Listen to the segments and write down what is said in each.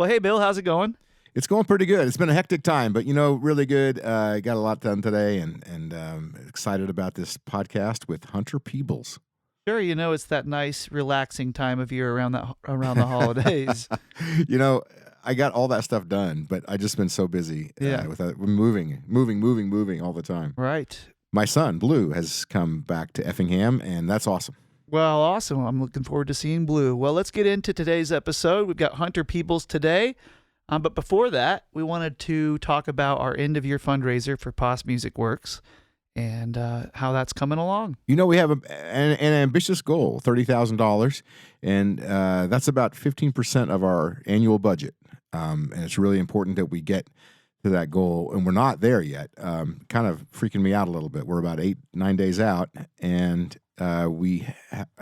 Well, hey, Bill, how's it going? It's going pretty good. It's been a hectic time, but, really good. Got a lot done today and excited about this podcast with Hunter Peebles. Sure, it's that nice, relaxing time of year around the holidays. I got all that stuff done, but I just been so busy with moving all the time. Right. My son, Blue, has come back to Effingham, and that's awesome. Well, awesome. I'm looking forward to seeing Blue. Well, let's get into today's episode. We've got Hunter Peebles today. But before that, we wanted to talk about our end-of-year fundraiser for Pass Music Works and how that's coming along. We have an ambitious goal, $30,000, and that's about 15% of our annual budget. And it's really important that we get to that goal, and we're not there yet. Kind of freaking me out a little bit. We're about 8-9 days out, and I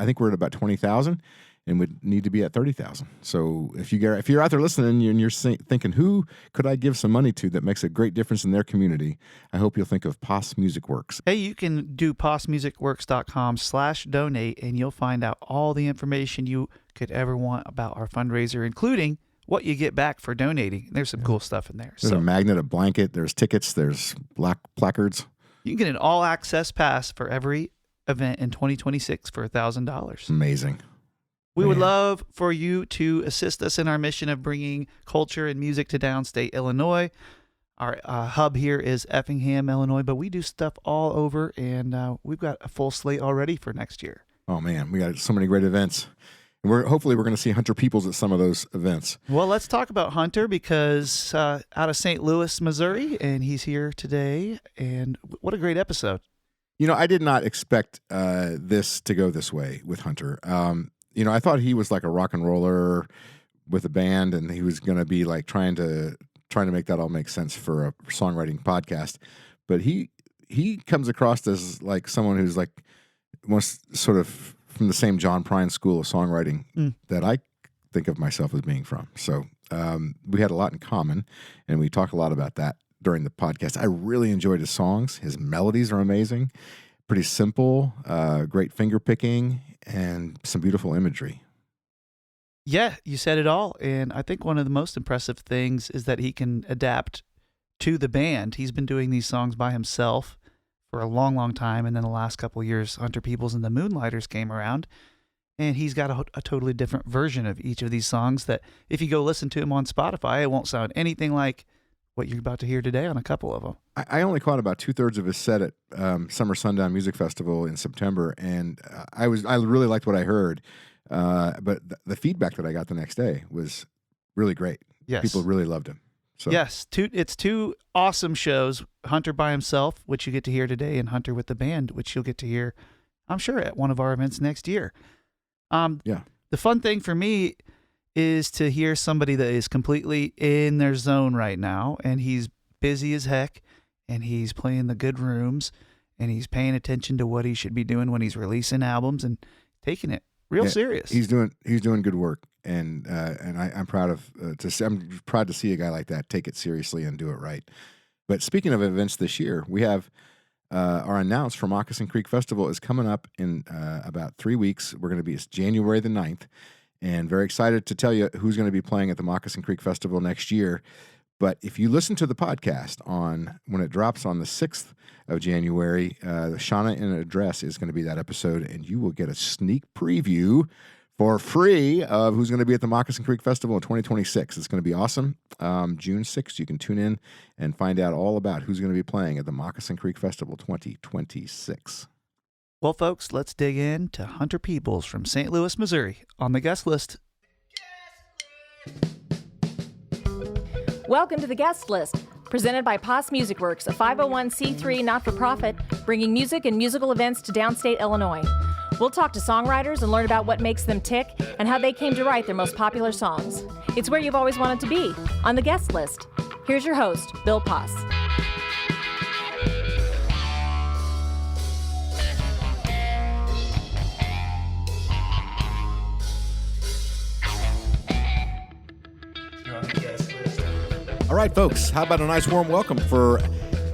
think we're at about 20,000, and would need to be at 30,000. So if you're out there listening and you're thinking, who could I give some money to that makes a great difference in their community, I hope you'll think of Pass Music Works. Hey, you can do passmusicworks.com/donate, and you'll find out all the information you could ever want about our fundraiser, including what you get back for donating. There's some cool stuff in there. There's a magnet, a blanket, there's tickets, there's placards. You can get an all-access pass for every event in 2026 for $1,000. Amazing. We would love for you to assist us in our mission of bringing culture and music to downstate Illinois. Our hub here is Effingham, Illinois, but we do stuff all over, and we've got a full slate already for next year. Oh, man, we got so many great events. And hopefully we're going to see Hunter Peebles at some of those events. Well, let's talk about Hunter because out of St. Louis, Missouri, and he's here today, and what a great episode. I did not expect this to go this way with Hunter. I thought he was like a rock and roller with a band, and he was going to be like trying to make that all make sense for a songwriting podcast. But he comes across as like someone who's like most sort of from the same John Prine school of songwriting that I think of myself as being from. So we had a lot in common, and we talk a lot about that during the podcast. I really enjoyed his songs. His melodies are amazing, pretty simple, great finger picking, and some beautiful imagery. Yeah, you said it all. And I think one of the most impressive things is that he can adapt to the band. He's been doing these songs by himself for a long, long time. And then the last couple of years, Hunter Peebles and the Moonlighters came around, and he's got a totally different version of each of these songs that if you go listen to him on Spotify, it won't sound anything like what you're about to hear today on a couple of them. I only caught about 2/3 of his set at Summer Sundown Music Festival in September, and I really liked what I heard. But the feedback that I got the next day was really great. Yes. People really loved him. So. Yes, it's two awesome shows, Hunter by himself, which you get to hear today, and Hunter with the band, which you'll get to hear, I'm sure, at one of our events next year. The fun thing for me is to hear somebody that is completely in their zone right now, and he's busy as heck, and he's playing the good rooms, and he's paying attention to what he should be doing when he's releasing albums and taking it real serious. He's doing good work, and I'm proud to see a guy like that take it seriously and do it right. But speaking of events this year, we have our announce for Moccasin Creek Festival is coming up in about 3 weeks. It's January the 9th. And very excited to tell you who's going to be playing at the Moccasin Creek Festival next year. But if you listen to the podcast when it drops on the 6th of January, Shauna in Address is going to be that episode, and you will get a sneak preview for free of who's going to be at the Moccasin Creek Festival in 2026. It's going to be awesome. June 6th, you can tune in and find out all about who's going to be playing at the Moccasin Creek Festival 2026. Well, folks, let's dig in to Hunter Peebles from St. Louis, Missouri on the guest list. Welcome to the guest list, presented by Pass Music Works, a 501c3 not-for-profit bringing music and musical events to downstate Illinois. We'll talk to songwriters and learn about what makes them tick and how they came to write their most popular songs. It's where you've always wanted to be, on the guest list. Here's your host, Bill Pass. All right, folks, how about a nice warm welcome for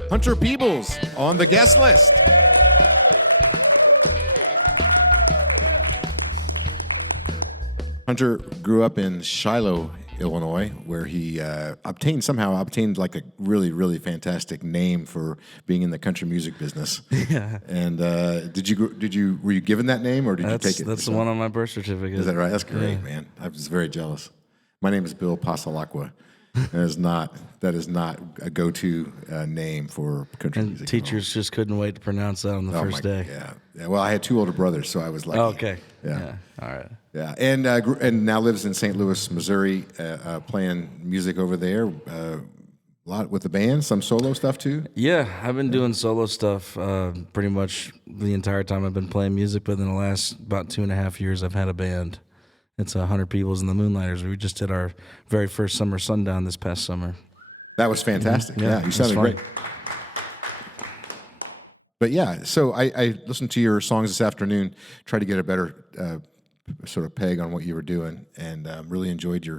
Hunter Peebles on the guest list? Hunter grew up in Shiloh, Illinois, where he obtained like a really, really fantastic name for being in the country music business. Yeah. And were you given that name, or did you take it? That's the one on my birth certificate. Is that right? That's great, man. I was very jealous. My name is Bill Passalacqua. That is not a go-to name for country and music. Teachers just couldn't wait to pronounce that on the first day. Yeah. Well, I had 2 older brothers, so I was lucky. Oh, okay. Yeah. All right. Yeah. And now lives in St. Louis, Missouri, playing music over there. A lot with the band, some solo stuff too. Yeah, I've been doing solo stuff pretty much the entire time I've been playing music. But in the last about 2.5 years, I've had a band. It's Hunter Peebles and the Moonlighters. We just did our very first Summer Sundown this past summer. That was fantastic. Yeah, you sounded great. But yeah, so I listened to your songs this afternoon, tried to get a better sort of peg on what you were doing, and really enjoyed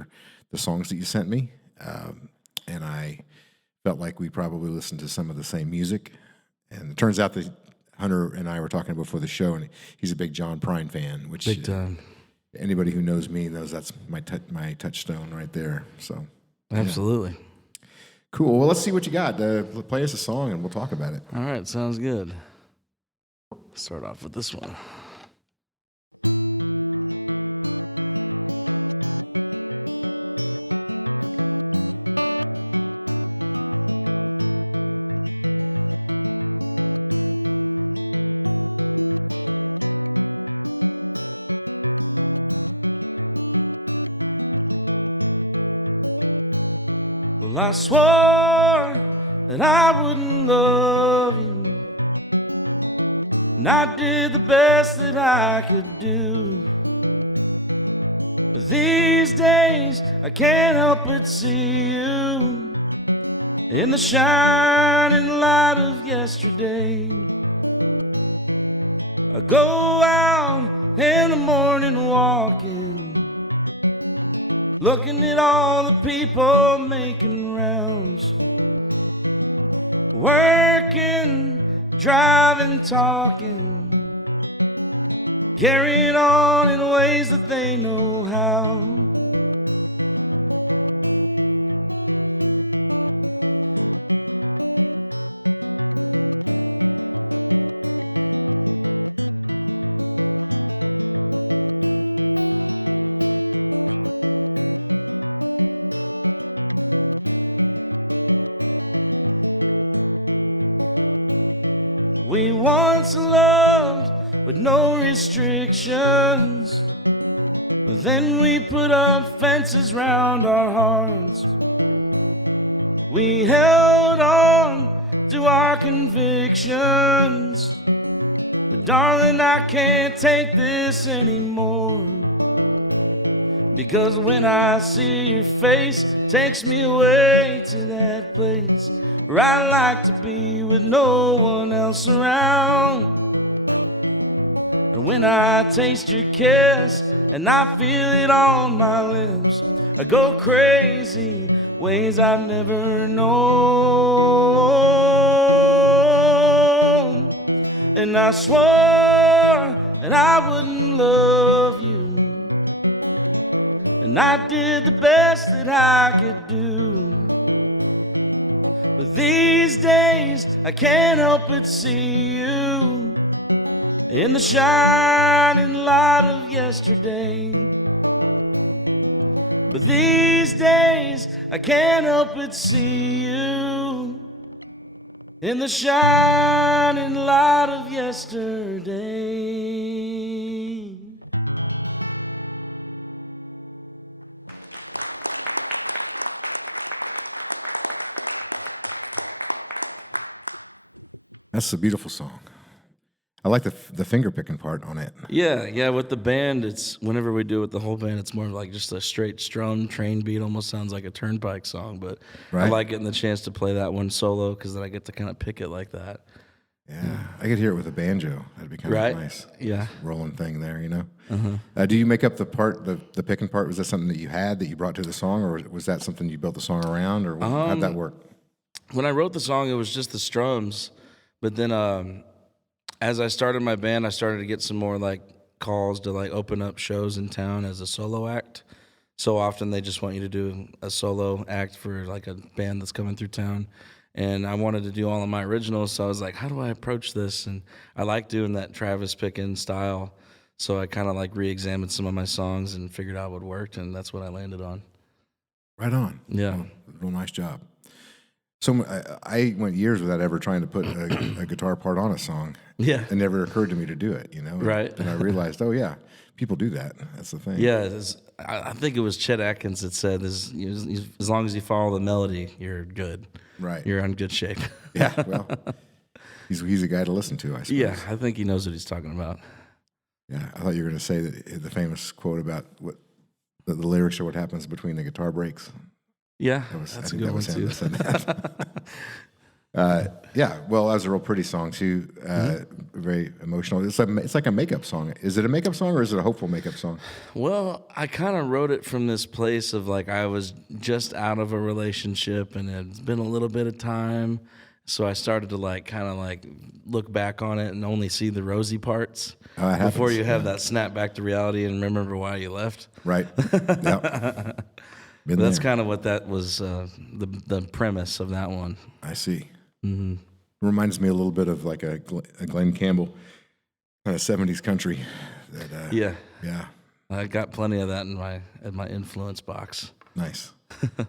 the songs that you sent me. And I felt like we probably listened to some of the same music. And it turns out that Hunter and I were talking before the show, and he's a big John Prine fan, which big time. Anybody who knows me knows that's my touchstone right there. So absolutely. Yeah. Cool. Well, let's see what you got. Play us a song and we'll talk about it. All right, sounds good. Start off with this one. Well, I swore that I wouldn't love you, and I did the best that I could do. But these days, I can't help but see you in the shining light of yesterday. I go out in the morning walking, looking at all the people making rounds, working, driving, talking, carrying on in ways that they know how. We once loved with no restrictions, but then we put up fences round our hearts. We held on to our convictions, but darling, I can't take this anymore. Because when I see your face, it takes me away to that place where I like to be with no one else around. And when I taste your kiss and I feel it on my lips, I go crazy, ways I've never known. And I swore that I wouldn't love you, and I did the best that I could do. But these days, I can't help but see you in the shining light of yesterday. But these days, I can't help but see you in the shining light of yesterday. That's a beautiful song. I like the finger picking part on it. Yeah. With the band, it's whenever we do it with the whole band, it's more like just a straight strum train beat. Almost sounds like a Turnpike song, but right. I like getting the chance to play that one solo because then I get to kind of pick it like that. Yeah, I could hear it with a banjo. That'd be kind of nice. Yeah, rolling thing there, you know. Do you make up the part, the picking part? Was that something that you had that you brought to the song, or was that something you built the song around, or how'd that work? When I wrote the song, it was just the strums, but then as I started my band, I started to get some more like calls to like open up shows in town as a solo act. so often they just want you to do a solo act for like a band that's coming through town. And I wanted to do all of my originals, so I was like, how do I approach this? And I like doing that Travis Pickens style, so I kind of like re-examined some of my songs and figured out what worked, and that's what I landed on. Right on. Yeah. Real nice job. So I went years without ever trying to put a guitar part on a song. Yeah. It never occurred to me to do it, you know? Right. And I realized, oh, yeah, people do that. That's the thing. Yeah, I think it was Chet Atkins that said, as long as you follow the melody, you're good. Right. You're in good shape. Yeah, well, he's a guy to listen to, I suppose. Yeah, I think he knows what he's talking about. Yeah, I thought you were going to say that the famous quote about what the lyrics are what happens between the guitar breaks. Yeah, that's a good one too. Yeah, well, that was a real pretty song too. Very emotional. It's like a makeup song. Is it a makeup song or is it a hopeful makeup song? Well, I kind of wrote it from this place of like I was just out of a relationship and it's been a little bit of time, so I started to like kind of like look back on it and only see the rosy parts before you have that snap back to reality and remember why you left. Right. Yep. That's kind of what that was, the premise of that one. I see. Mm-hmm. Reminds me a little bit of like a Glenn Campbell kind of 70s country. Yeah. Yeah. I got plenty of that in my influence box. Nice.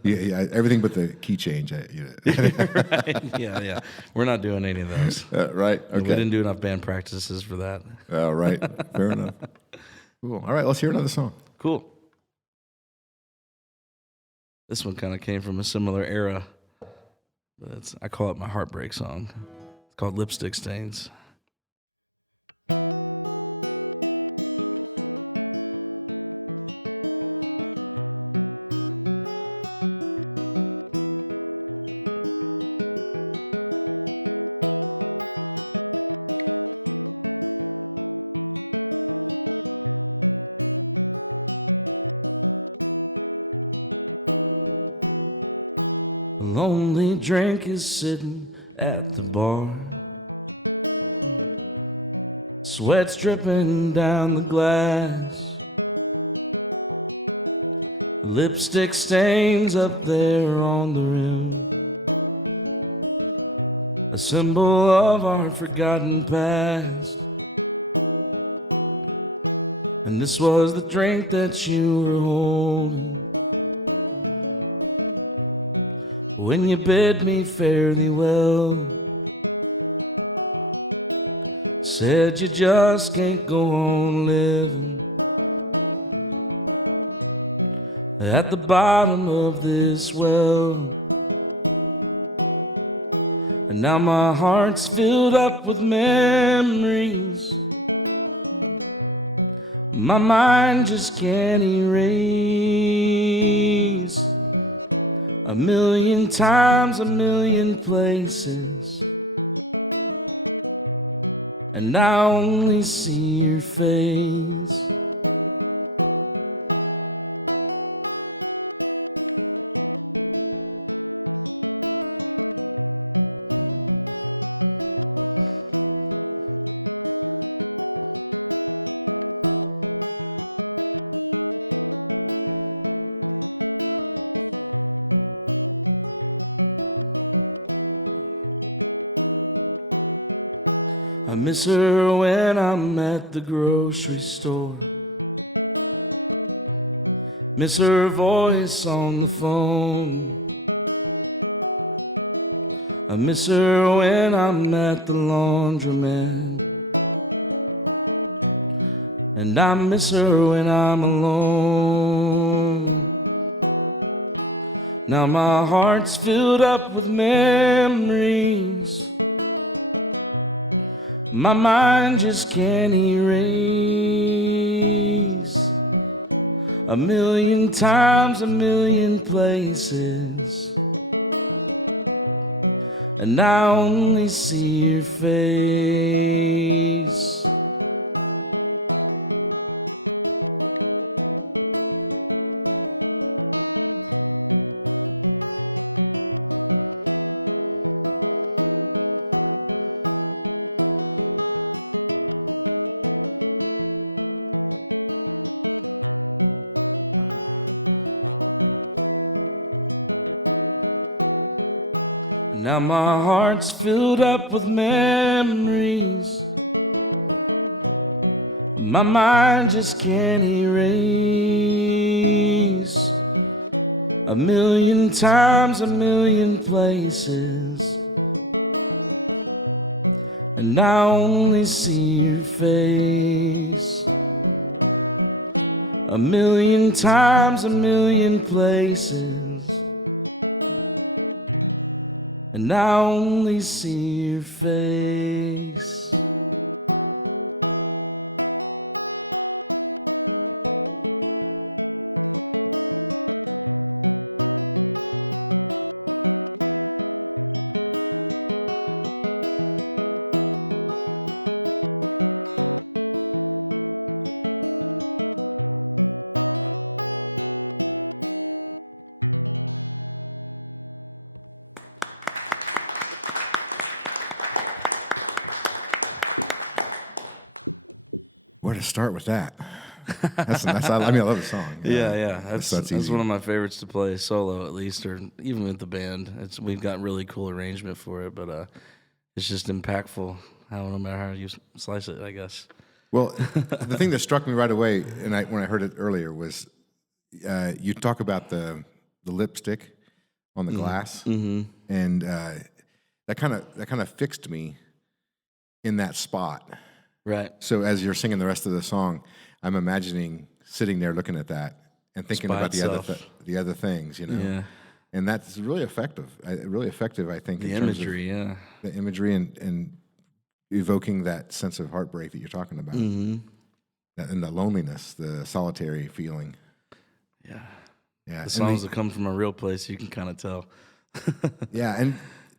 Yeah, everything but the key change. Right. Yeah. We're not doing any of those. Right. Okay. We didn't do enough band practices for that. Right. Fair enough. Cool. All right, let's hear another song. Cool. This one kind of came from a similar era, but I call it my heartbreak song. It's called Lipstick Stains. A lonely drink is sitting at the bar. Sweat's dripping down the glass. Lipstick stains up there on the rim. A symbol of our forgotten past. And this was the drink that you were holding when you bid me fare thee well. Said you just can't go on living at the bottom of this well. And now my heart's filled up with memories my mind just can't erase. A million times, a million places, and I only see your face. I miss her when I'm at the grocery store. Miss her voice on the phone. I miss her when I'm at the laundromat. And I miss her when I'm alone. Now my heart's filled up with memories my mind just can't erase. A million times, a million places, and I only see your face. Now my heart's filled up with memories my mind just can't erase. A million times, a million places, and I only see your face. A million times, a million places, and I only see your face. Where to start with that? I mean, I love the song. Yeah. That's one of my favorites to play solo, at least, or even with the band. We've got really cool arrangement for it, but it's just impactful. No matter how you slice it, I guess. Well, the thing that struck me right away, and when I heard it earlier, was you talk about the lipstick on the glass, and that kind of fixed me in that spot. Right. So as you're singing the rest of the song, I'm imagining sitting there looking at that and thinking about the other things, Yeah. And that's really effective. Really effective, I think. The imagery, the imagery and evoking that sense of heartbreak that you're talking about, and the loneliness, the solitary feeling. Yeah. Yeah. The songs that come from a real place, you can kind of tell. Yeah, and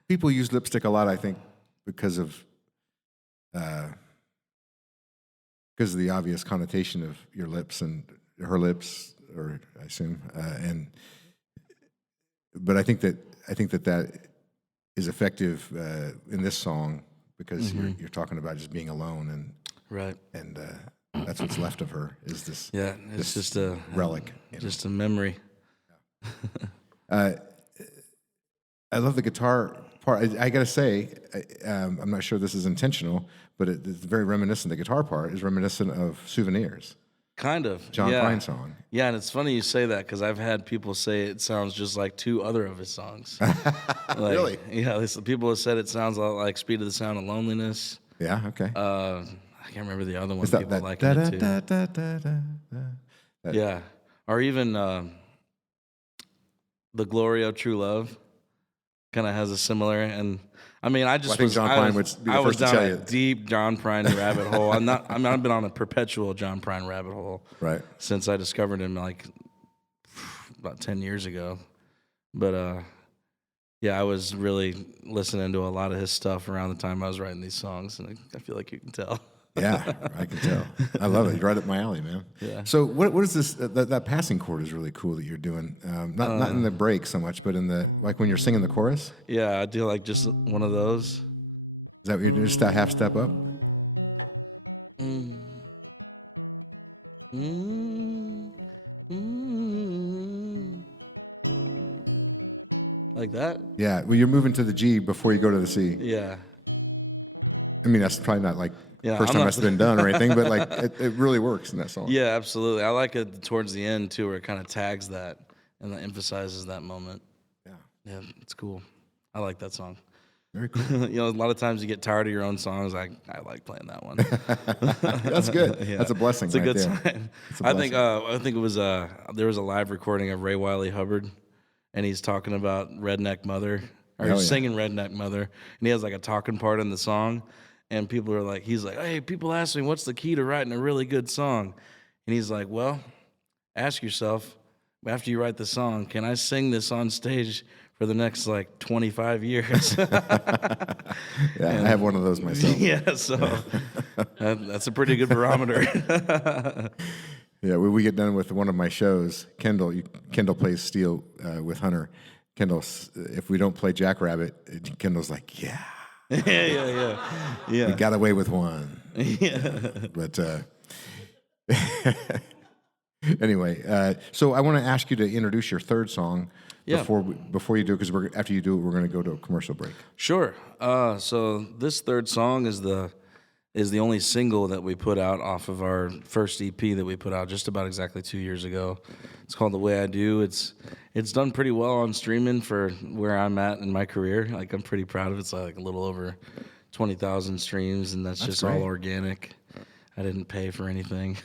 people use lipstick a lot, I think, because of the obvious connotation of your lips and her lips, or I assume, but I think that is effective in this song because you're talking about just being alone and that's what's left of her is this. Yeah, it's just a relic, just a memory. I love the guitar part. I gotta say, I'm not sure this is intentional, but it's very reminiscent. The guitar part is reminiscent of Souvenirs. Kind of. John Prine song. Yeah, and it's funny you say that because I've had people say it sounds just like two other of his songs. Really? Yeah, people have said it sounds a lot like Speed of the Sound of Loneliness. Yeah, okay. I can't remember the other one. Is that, people like it too. Yeah, or even The Glory of True Love kind of has a similar, and I mean, I think John Prine would be the first to tell you. Deep John Prine rabbit hole. I've been on a perpetual John Prine rabbit hole since I discovered him like about 10 years ago. But yeah, I was really listening to a lot of his stuff around the time I was writing these songs, and I feel like you can tell. Yeah, I can tell. I love it. You're right up my alley, man. Yeah. So what is this? That passing chord is really cool that you're doing. Not in the break so much, but in the like when you're singing the chorus. Yeah, I do like just one of those. Is that what you're doing? Just that half step up? Like that? Yeah. Well, you're moving to the G before you go to the C. Yeah. I mean, that's probably not like first time that's been done or anything, but like it really works in that song. Yeah, absolutely. I like it towards the end too, where it kind of tags that and emphasizes that moment. Yeah, it's cool. I like that song. Very cool. A lot of times you get tired of your own songs. I like playing that one. That's good. Yeah. That's a blessing. It's a good there. sign. I think it was there was a live recording of Ray Wiley Hubbard, and he's talking about Redneck Mother, or he's singing Redneck Mother, and he has like a talking part in the song. And people are like, he's like, hey, people ask me, what's the key to writing a really good song? And he's like, well, ask yourself, after you write the song, can I sing this on stage for the next, 25 years? I have one of those myself. Yeah, so that's a pretty good barometer. Yeah, when we get done with one of my shows, Kendall plays steel with Hunter. Kendall, if we don't play Jackrabbit, Kendall's like, yeah. Yeah. We got away with one. Yeah. But anyway, so I want to ask you to introduce your third song, Yeah. Before you do it, because after you do it, we're going to go to a commercial break. Sure. So this third song is the only single that we put out off of our first EP that we put out just about exactly 2 years ago. It's called The Way I Do. It's done pretty well on streaming for where I'm at in my career. Like, I'm pretty proud of it. It's like a little over 20,000 streams, and that's just great. all organic. I didn't pay for anything.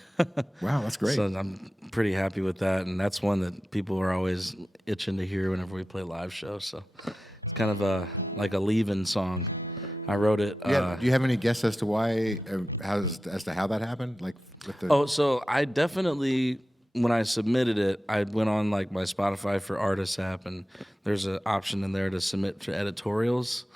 Wow, that's great. So I'm pretty happy with that, and that's one that people are always itching to hear whenever we play live shows. So it's kind of like a leave-in song. I wrote it. Yeah. Do you have any guess as to why, as to how that happened? Like with the. So I definitely, when I submitted it, I went on like my Spotify for Artists app, and there's an option in there to submit to editorials,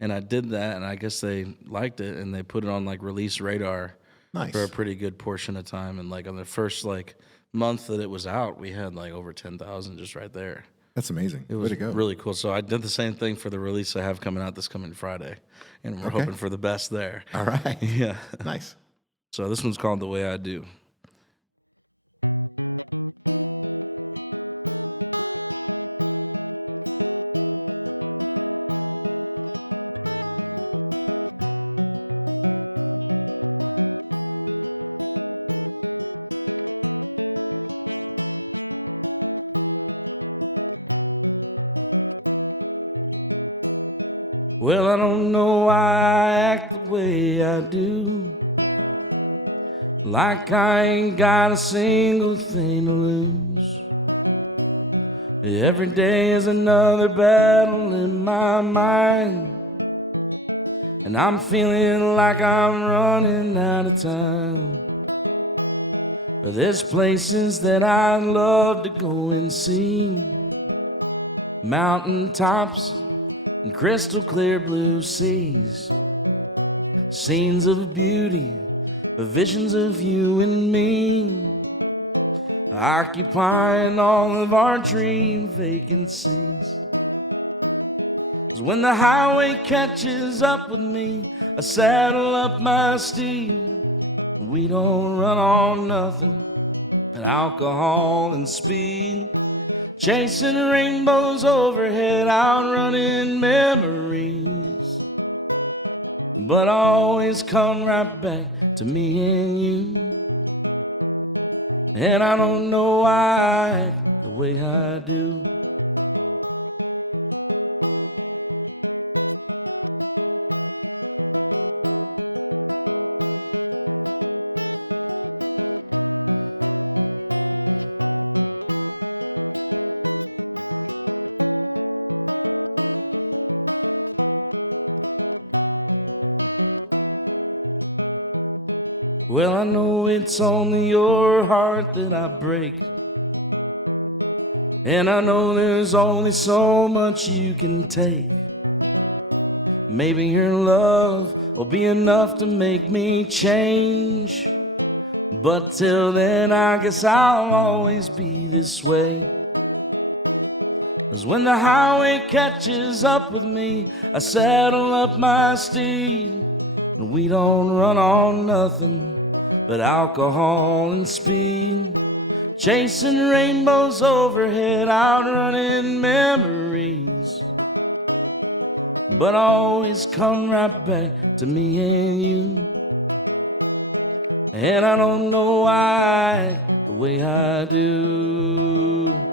and I did that, and I guess they liked it, and they put it on like release radar. Nice. For a pretty good portion of time, and like on the first like month that it was out, we had like over 10,000 just right there. That's amazing. It was really cool. So I did the same thing for the release I have coming out this coming Friday, and we're hoping for the best there. All right. Yeah. Nice. So this one's called The Way I Do. Well, I don't know why I act the way I do. Like I ain't got a single thing to lose. Every day is another battle in my mind, and I'm feeling like I'm running out of time. But there's places that I'd love to go and see. Mountain tops and crystal clear blue seas, scenes of beauty, visions of you and me, occupying all of our dream vacancies. 'Cause when the highway catches up with me, I saddle up my steed. We don't run on nothing but alcohol and speed. Chasing rainbows overhead, outrunning memories. But I always come right back to me and you. And I don't know why I act the way I do. Well, I know it's only your heart that I break, and I know there's only so much you can take. Maybe your love will be enough to make me change, but till then I guess I'll always be this way. 'Cause when the highway catches up with me, I saddle up my steed. And we don't run on nothing but alcohol and speed. Chasing rainbows overhead, outrunning memories. But I always come right back to me and you. And I don't know why I act the way I do.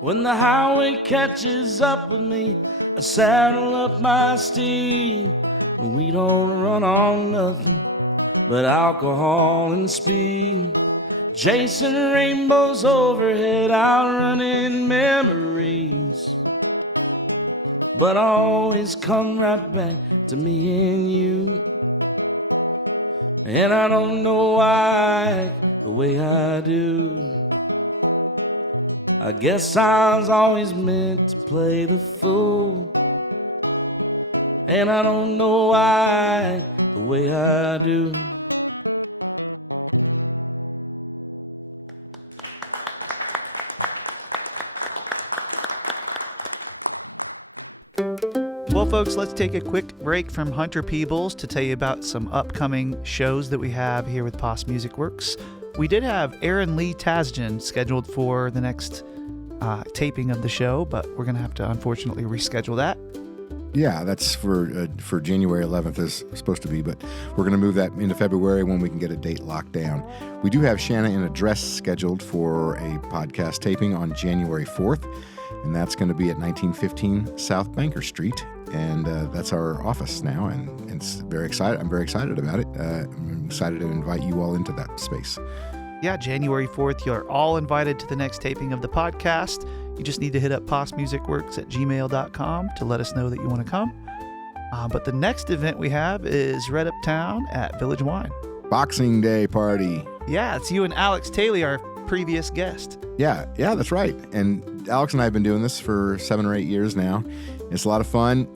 When the highway catches up with me, I saddle up my steed. We don't run on nothing but alcohol and speed. Chasing rainbows overhead, outrunning memories. But I always come right back to me and you. And I don't know why I act the way I do. I guess I was always meant to play the fool. And I don't know why I act the way I do. Well, folks, let's take a quick break from Hunter Peebles to tell you about some upcoming shows that we have here with Pos Music Works. We did have Aaron Lee Tasjan scheduled for the next taping of the show, but we're going to have to unfortunately reschedule that. Yeah, that's for January 11th is supposed to be, but we're going to move that into February when we can get a date locked down. We do have Shanna in a Dress scheduled for a podcast taping on January 4th, and that's going to be at 1915 South Banker Street, and that's our office now, and it's very excited. I'm very excited about it. I'm excited to invite you all into that space. Yeah, January 4th, you're all invited to the next taping of the podcast. You just need to hit up posmusicworks@gmail.com to let us know that you want to come. But the next event we have is Red Uptown at Village Wine. Boxing Day party. Yeah, it's you and Alex Taylor, our previous guest. Yeah, that's right. And Alex and I have been doing this for 7 or 8 years now. It's a lot of fun.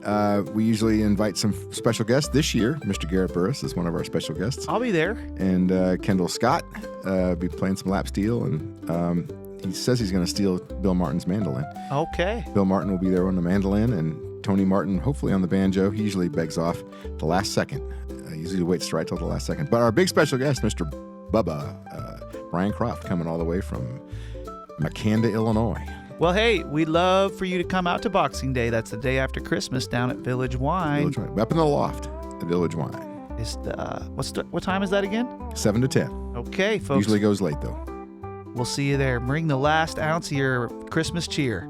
We usually invite some special guests. This year, Mr. Garrett Burris is one of our special guests. I'll be there. And Kendall Scott be playing some lap steel, and he says he's going to steal Bill Martin's mandolin. Okay. Bill Martin will be there on the mandolin, and Tony Martin hopefully on the banjo. He usually begs off the last second. He usually waits right till the last second. But our big special guest, Mr. Bubba, Brian Croft, coming all the way from Makanda, Illinois. Well, hey, we'd love for you to come out to Boxing Day. That's the day after Christmas down at Village Wine. Village Wine. Up in the loft at Village Wine. What time is that again? 7 to 10. Okay, folks. Usually goes late, though. We'll see you there. Bring the last ounce of your Christmas cheer.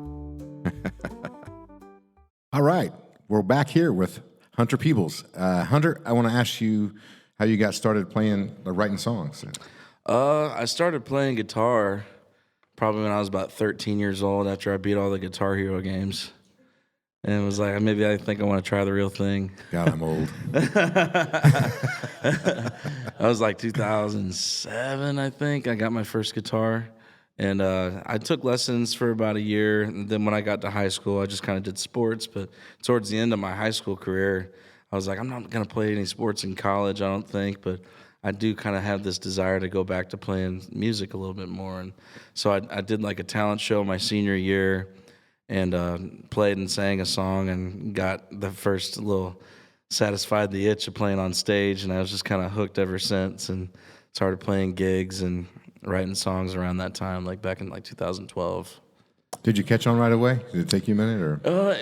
All right. We're back here with Hunter Peebles. Hunter, I want to ask you how you got started playing or writing songs. I started playing guitar probably when I was about 13 years old after I beat all the Guitar Hero games. And it was like, maybe I think I want to try the real thing. God, I'm old. I was like 2007, I think. I got my first guitar. And I took lessons for about a year. And then when I got to high school, I just kind of did sports. But towards the end of my high school career, I was like, I'm not going to play any sports in college, I don't think. But I do kind of have this desire to go back to playing music a little bit more. And so I did like a talent show my senior year. And played and sang a song and got the first little satisfied the itch of playing on stage, and I was just kind of hooked ever since and started playing gigs and writing songs around that time, like back in like 2012. Did you catch on right away? Did it take you a minute? Or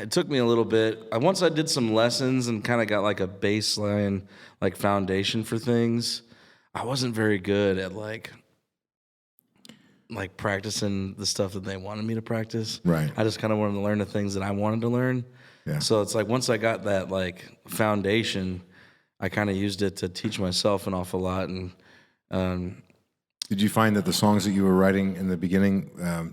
it took me a little bit. Once I did some lessons and kind of got like a baseline, like foundation for things, I wasn't very good at like practicing the stuff that they wanted me to practice. Right. I just kind of wanted to learn the things that I wanted to learn. Yeah. So it's like once I got that like foundation, I kind of used it to teach myself an awful lot. And did you find that the songs that you were writing in the beginning,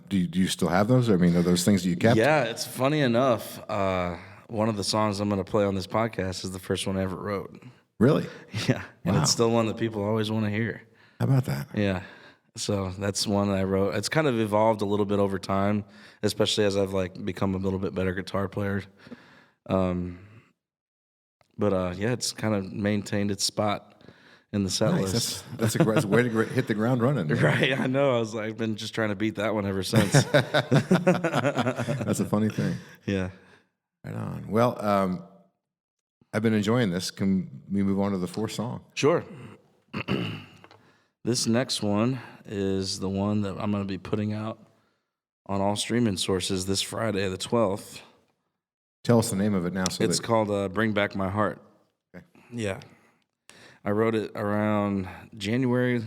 do you still have those? I mean, are those things that you kept? Yeah, it's funny enough. One of the songs I'm going to play on this podcast is the first one I ever wrote. Really? Yeah. And It's still one that people always want to hear. How about that? Yeah. So that's one that I wrote. It's kind of evolved a little bit over time, especially as I've like become a little bit better guitar player. But it's kind of maintained its spot in the set list. That's a great way to hit the ground running. Right, I know. I've been just trying to beat that one ever since. That's a funny thing. Yeah. Right on. Well, I've been enjoying this. Can we move on to the fourth song? Sure. This next one is the one that I'm going to be putting out on all streaming sources this Friday, the 12th. Tell us the name of it now. It's called Bring Back My Heart. Okay. Yeah. I wrote it around January.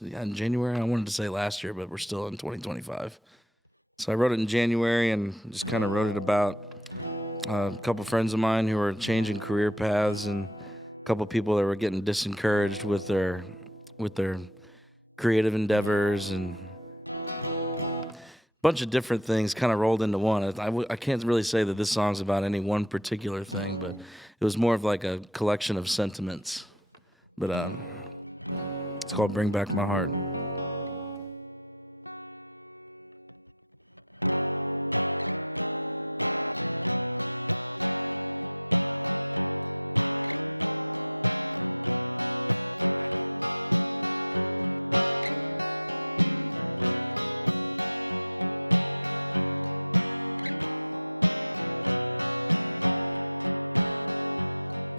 In January, I wanted to say last year, but we're still in 2025. So I wrote it in January and just kind of wrote it about a couple friends of mine who were changing career paths and a couple people that were getting disencouraged with their creative endeavors, and a bunch of different things kind of rolled into one. I can't really say that this song's about any one particular thing, but it was more of like a collection of sentiments. But it's called Bring Back My Heart.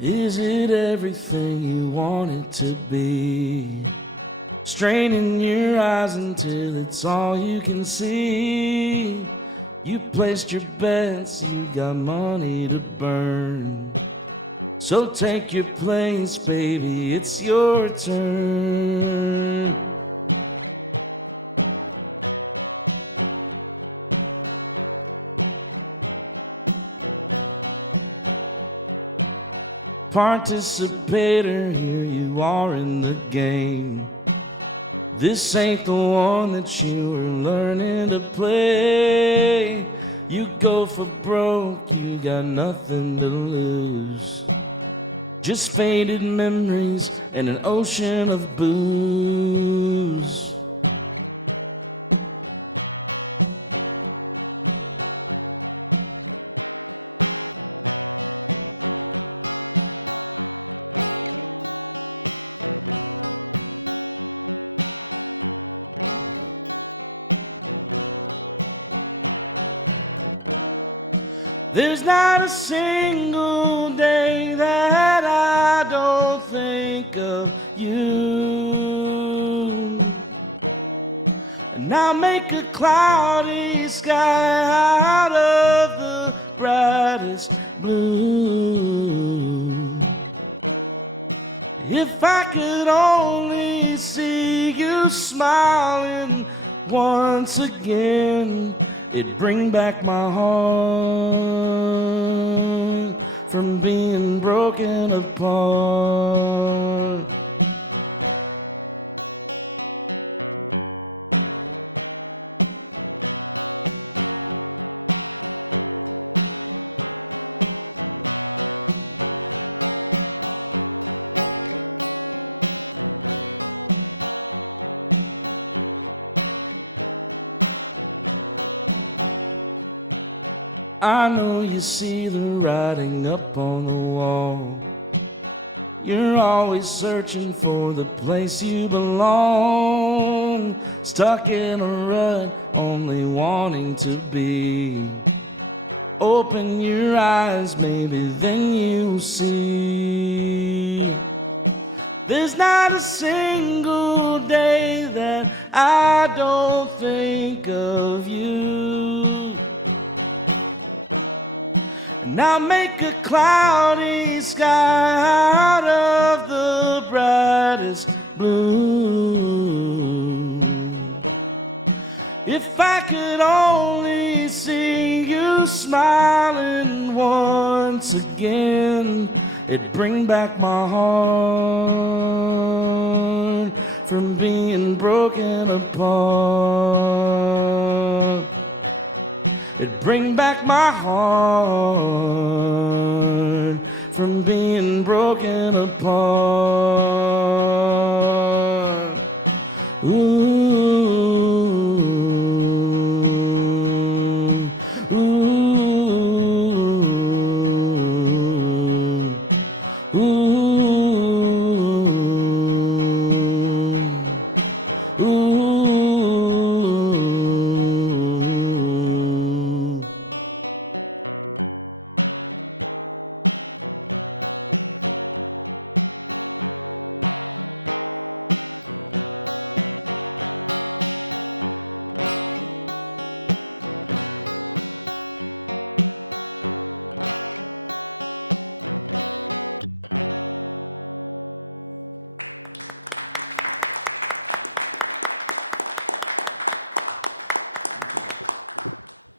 Is it everything you want it to be? Straining your eyes until it's all you can see. You placed your bets, you got money to burn. So take your place, baby, it's your turn. Participator, here you are in the game. This ain't the one that you were learning to play. You go for broke, you got nothing to lose. Just faded memories and an ocean of booze. There's not a single day that I don't think of you. And I'll make a cloudy sky out of the brightest blue. If I could only see you smiling once again, it'd bring back my heart from being broken apart. I know you see the writing up on the wall. You're always searching for the place you belong. Stuck in a rut, only wanting to be. Open your eyes, maybe then you'll see. There's not a single day that I don't think of you. And I'll make a cloudy sky out of the brightest blue. If I could only see you smiling once again, it'd bring back my heart from being broken apart. It'd bring back my heart from being broken apart. Ooh, ooh, ooh, ooh.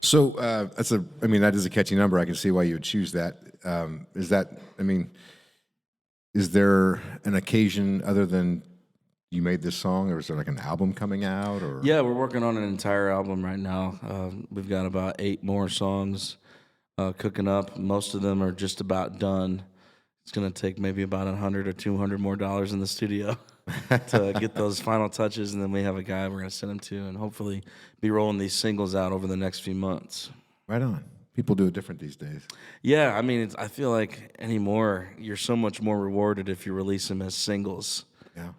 So that is a catchy number. I can see why you would choose that. Is there an occasion other than you made this song, or is there like an album coming out? Or yeah, we're working on an entire album right now. We've got about 8 more songs cooking up. Most of them are just about done. It's going to take maybe about $100 or $200 more in the studio to get those final touches, and then we have a guy we're going to send him to, and hopefully be rolling these singles out over the next few months. Right on. People do it different these days. Yeah, I mean, I feel like anymore you're so much more rewarded if you release them as singles,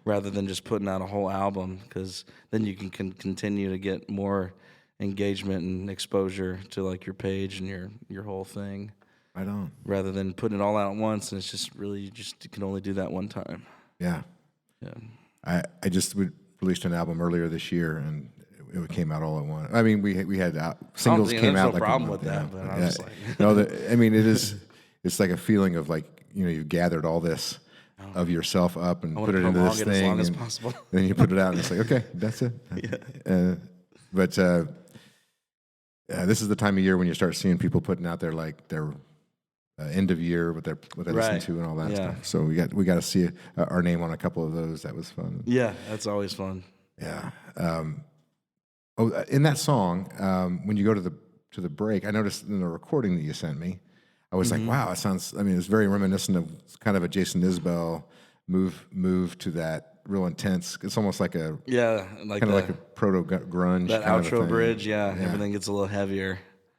rather than just putting out a whole album, because then you can continue to get more engagement and exposure to like your page and your whole thing. Right on. Rather than putting it all out at once, and it's just really you can only do that one time. Yeah. Yeah. I just released an album earlier this year, and it came out all at once. I mean, we had singles came out. There's no problem with that, but I'm just like, no. I mean, it's like a feeling of like you gathered all this of yourself up and put it into this thing, as long as possible. Then you put it out, and it's like, okay, that's it. Yeah. But this is the time of year when you start seeing people putting out their end of year, what they listen to, and all that stuff. So we got to see our name on a couple of those. That was fun. Yeah, that's always fun. Yeah. In that song, when you go to the break, I noticed in the recording that you sent me, I was like, wow, it sounds. I mean, it's very reminiscent of kind of a Jason Isbell move to that real intense. It's almost like a kind of like a proto grunge. That kind outro bridge, everything gets a little heavier.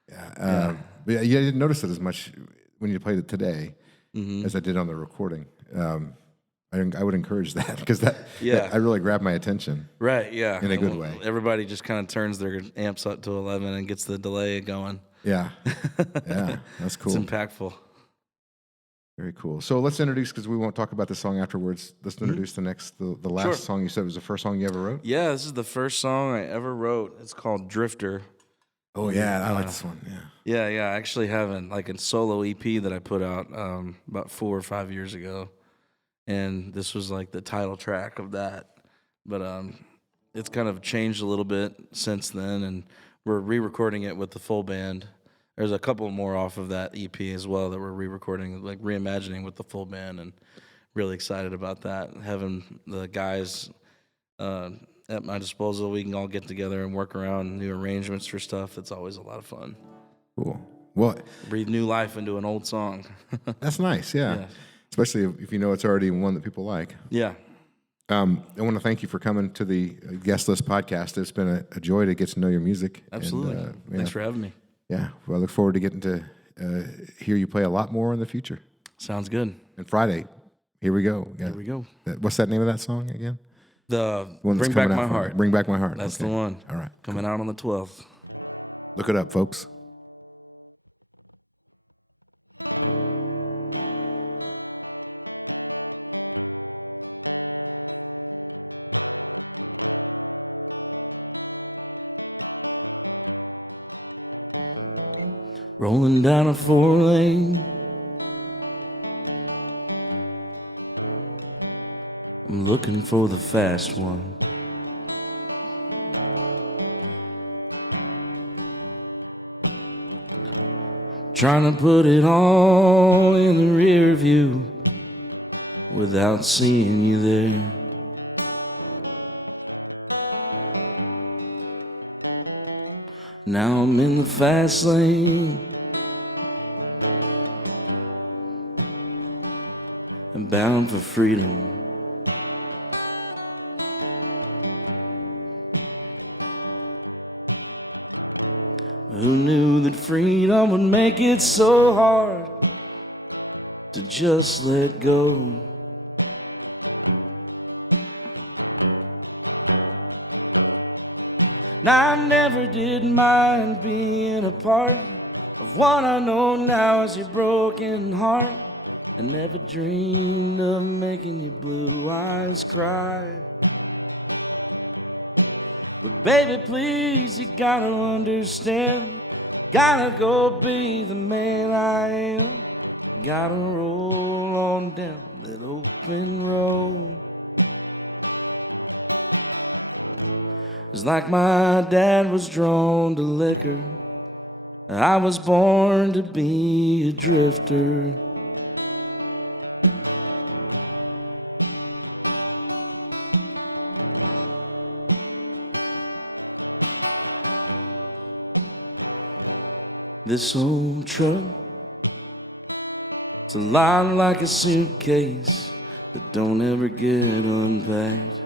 Yeah. But I didn't notice it as much when you played it today as I did on the recording. I would encourage that because that I really grabbed my attention. Right, yeah. In a good way. Everybody just kind of turns their amps up to 11 and gets the delay going. Yeah. Yeah, that's cool. It's impactful. Very cool. So let's introduce, because we won't talk about the song afterwards. Let's introduce the last song you said was the first song you ever wrote? Yeah, this is the first song I ever wrote. It's called Drifter. Oh, yeah, I like this one, Yeah, I actually have a solo EP that I put out about 4 or 5 years ago. And this was like the title track of that. But it's kind of changed a little bit since then, and we're re-recording it with the full band. There's a couple more off of that EP as well that we're re-recording, like reimagining with the full band, and really excited about that. Having the guys at my disposal, we can all get together and work around new arrangements for stuff. It's always a lot of fun. Cool. Well, breathe new life into an old song. That's nice, yeah. Especially if you know it's already one that people like. Yeah. I want to thank you for coming to the Guest List podcast. It's been a joy to get to know your music. Absolutely. And, thanks for having me. Yeah. Well, I look forward to getting to hear you play a lot more in the future. Sounds good. And Friday, here we go. Here we go. What's that name of that song again? The Bring Back My Heart. Bring Back My Heart. That's the one. All right. Coming out on the 12th. Look it up, folks. Rolling down a 4-lane, I'm looking for the fast one. Trying to put it all in the rear view without seeing you there. Now I'm in the fast lane and bound for freedom. Who knew that freedom would make it so hard to just let go? Now I never did mind being a part of what I know now is your broken heart. I never dreamed of making your blue eyes cry. But baby, please, you gotta understand, gotta go be the man I am. Gotta roll on down that open road. It's like my dad was drawn to liquor. I was born to be a drifter. This old truck, it's a lot like a suitcase that don't ever get unpacked.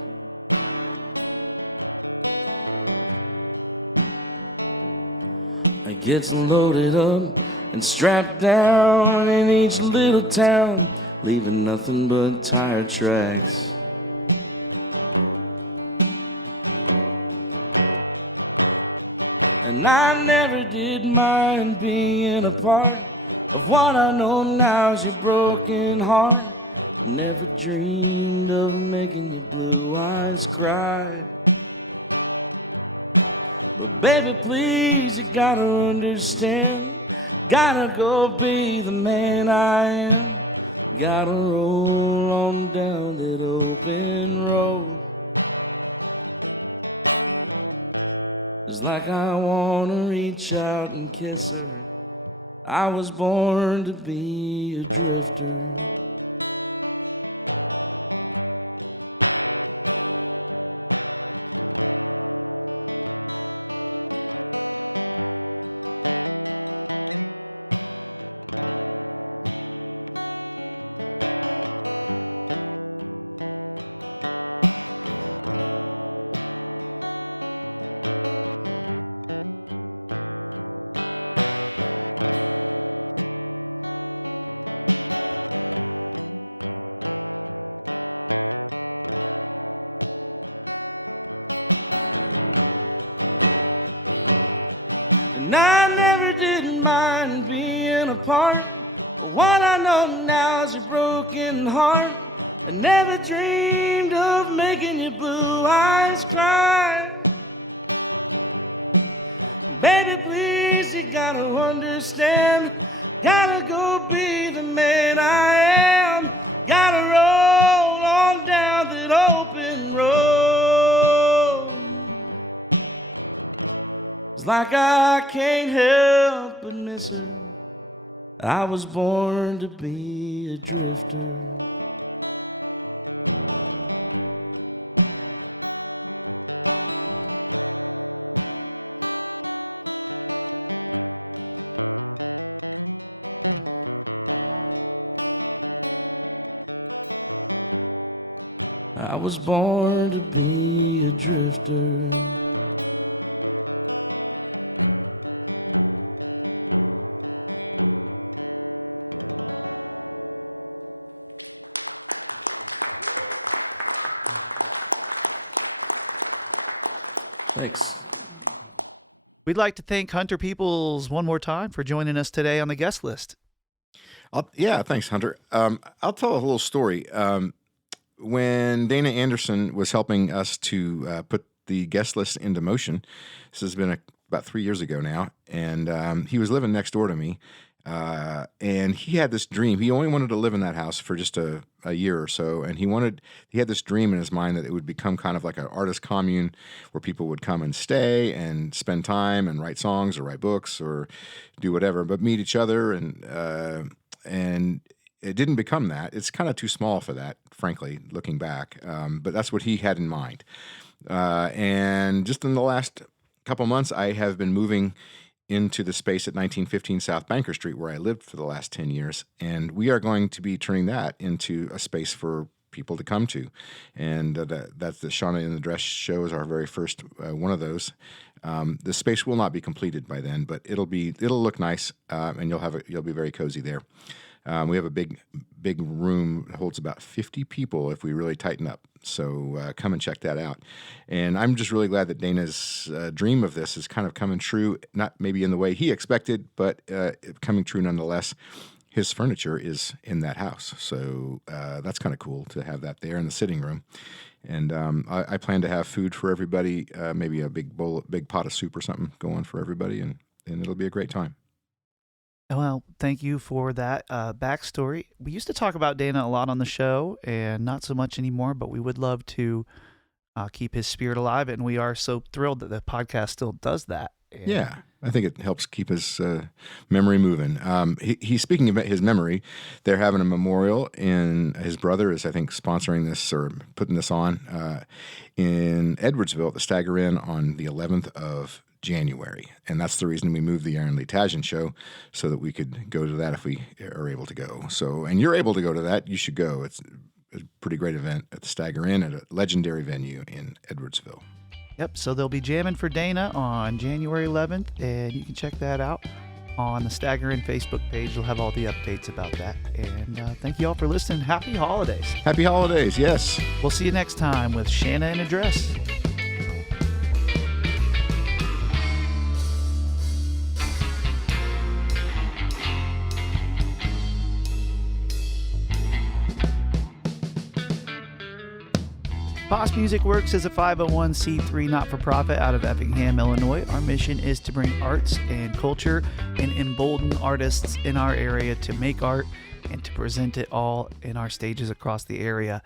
It gets loaded up and strapped down in each little town, leaving nothing but tire tracks. And I never did mind being a part of what I know now is your broken heart. Never dreamed of making your blue eyes cry. But baby, please, you gotta understand. Gotta go be the man I am. Gotta roll on down that open road. It's like I wanna reach out and kiss her. I was born to be a drifter. And I never did mind being apart. What I know now is your broken heart. I never dreamed of making your blue eyes cry. Baby, please, you gotta understand. Gotta go be the man I am. Gotta roll on down that open road. It's like I can't help but miss her. I was born to be a drifter. I was born to be a drifter. Thanks. We'd like to thank Hunter Peebles one more time for joining us today on the guest list. Yeah, thanks, Hunter. I'll tell a little story. When Dana Anderson was helping us to put the guest list into motion, this has been about 3 years ago now, and he was living next door to me, and he had this dream. He only wanted to live in that house for just a year or so, and he had this dream in his mind that it would become kind of like an artist commune where people would come and stay and spend time and write songs or write books or do whatever, but meet each other, and it didn't become that. It's kind of too small for that, frankly, looking back. But that's what he had in mind. And just in the last couple months, I have been moving into the space at 1915 South Banker Street, where I lived for the last 10 years. And we are going to be turning that into a space for people to come to. And that's the Shauna in the Dress show is our very first one of those. The space will not be completed by then, but it'll look nice, and you'll be very cozy there. We have a big room that holds about 50 people if we really tighten up. So come and check that out. And I'm just really glad that Dana's dream of this is kind of coming true, not maybe in the way he expected, but coming true nonetheless. His furniture is in that house. So that's kind of cool to have that there in the sitting room. And I plan to have food for everybody, maybe a big pot of soup or something going for everybody, and it'll be a great time. Well, thank you for that backstory. We used to talk about Dana a lot on the show, and not so much anymore, but we would love to keep his spirit alive, and we are so thrilled that the podcast still does that. And yeah, I think it helps keep his memory moving. He's speaking about his memory. They're having a memorial, and his brother is, I think, sponsoring this or putting this on in Edwardsville at the Stagger Inn on the 11th of January. And that's the reason we moved the Aaron Lee Tajan show, so that we could go to that if we are able to go. So, and you're able to go to that, you should go. It's a pretty great event at the Stagger Inn at a legendary venue in Edwardsville. Yep, so they'll be jamming for Dana on January 11th, and you can check that out on the Stagger Inn Facebook page. You'll have all the updates about that. And thank you all for listening. Happy holidays. Happy holidays, yes. We'll see you next time with Shanna in a Dress. Boss Music Works is a 501c3 not-for-profit out of Effingham, Illinois. Our mission is to bring arts and culture and embolden artists in our area to make art and to present it all in our stages across the area.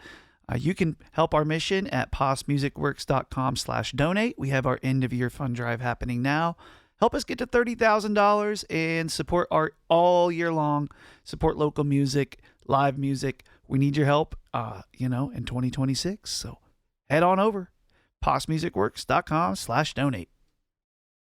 You can help our mission at passmusicworks.com/donate. We have our end-of-year fund drive happening now. Help us get to $30,000 and support art all year long. Support local music, live music. We need your help, in 2026. So head on over, passmusicworks.com/donate.